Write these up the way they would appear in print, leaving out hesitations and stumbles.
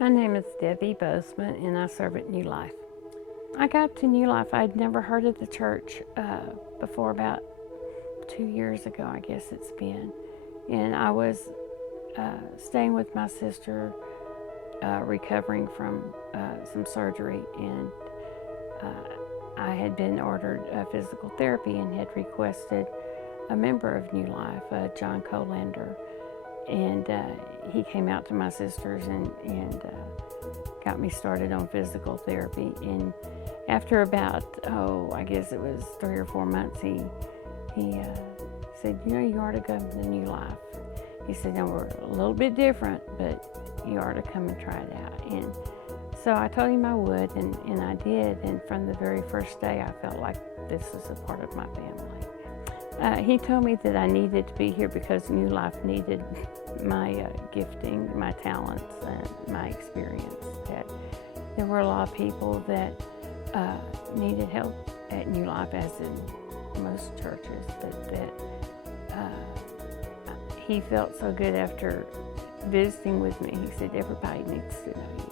My name is Devie Bozeman, and I serve at New Life. I got to New Life. I'd never heard of the church before about 2 years ago, I guess it's been. And I was staying with my sister, recovering from some surgery, and I had been ordered physical therapy and had requested a member of New Life, John Colander. And he came out to my sisters and got me started on physical therapy. And after about, I guess it was 3 or 4 months, he said, you ought to go to New Life. He said, no, we're a little bit different, but you ought to come and try it out. And so I told him I would, and I did. And from the very first day, I felt like this was a part of my family. He told me that I needed to be here because New Life needed my gifting, my talents, and my experience. That there were a lot of people that needed help at New Life, as in most churches, but that he felt so good after visiting with me. He said, everybody needs to know you.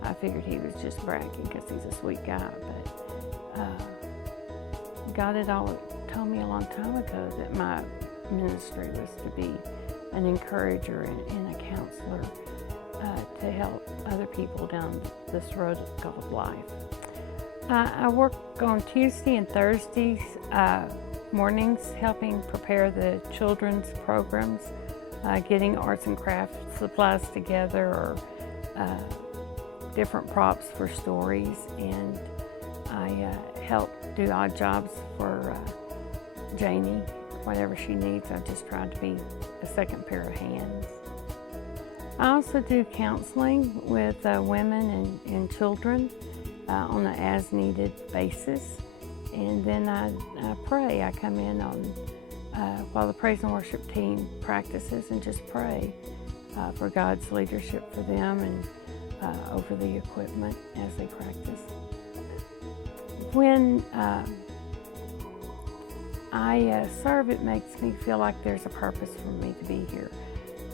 And I figured he was just bragging because he's a sweet guy, but God had always told me a long time ago that my ministry was to be an encourager and a counselor to help other people down this road called life. I work on Tuesday and Thursdays mornings helping prepare the children's programs, getting arts and crafts supplies together, or different props for stories, and I help do odd jobs for Janie, whatever she needs. I just try to be a second pair of hands. I also do counseling with women and children on an as-needed basis. And then I pray. I come in on while the praise and worship team practices and just pray for God's leadership for them and over the equipment as they practice. When I serve, it makes me feel like there's a purpose for me to be here.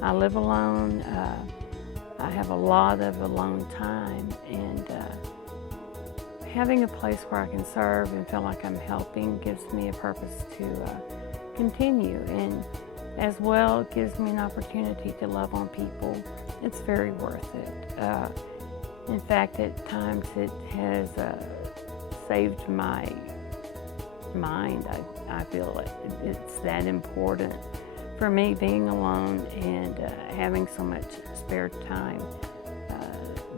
I live alone. I have a lot of alone time, and having a place where I can serve and feel like I'm helping gives me a purpose to continue, and as well gives me an opportunity to love on people. It's very worth it. In fact, at times it has saved my mind. I feel like it's that important for me, being alone and having so much spare time.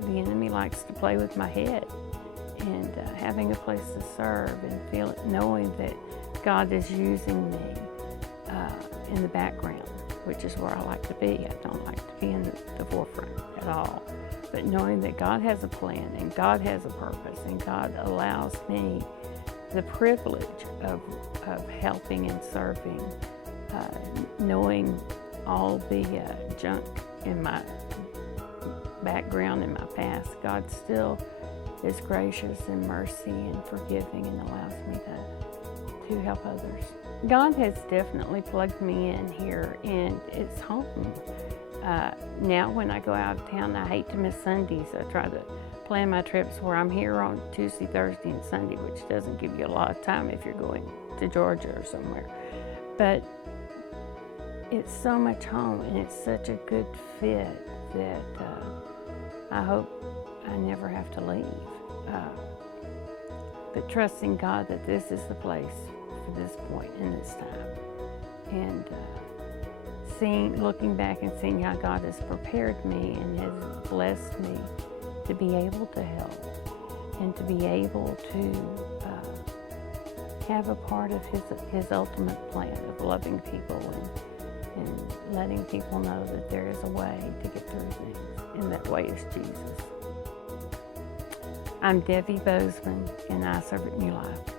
The enemy likes to play with my head, and having a place to serve and knowing that God is using me in the background, which is where I like to be. I don't like to be in the forefront at all. But knowing that God has a plan and God has a purpose, and God allows me the privilege of helping and serving, knowing all the junk in my background and my past, God still is gracious and mercy and forgiving and allows me to help others. God has definitely plugged me in here, and it's home. Now when I go out of town, I hate to miss Sundays. I try to plan my trips where I'm here on Tuesday, Thursday, and Sunday, which doesn't give you a lot of time if you're going to Georgia or somewhere. But it's so much home, and it's such a good fit that I hope I never have to leave. But trusting God that this is the place for this point in this time. And looking back and seeing how God has prepared me and has blessed me to be able to help and to be able to have a part of his ultimate plan of loving people and letting people know that there is a way to get through things, and that way is Jesus. I'm Devie Bozeman, and I serve at New Life.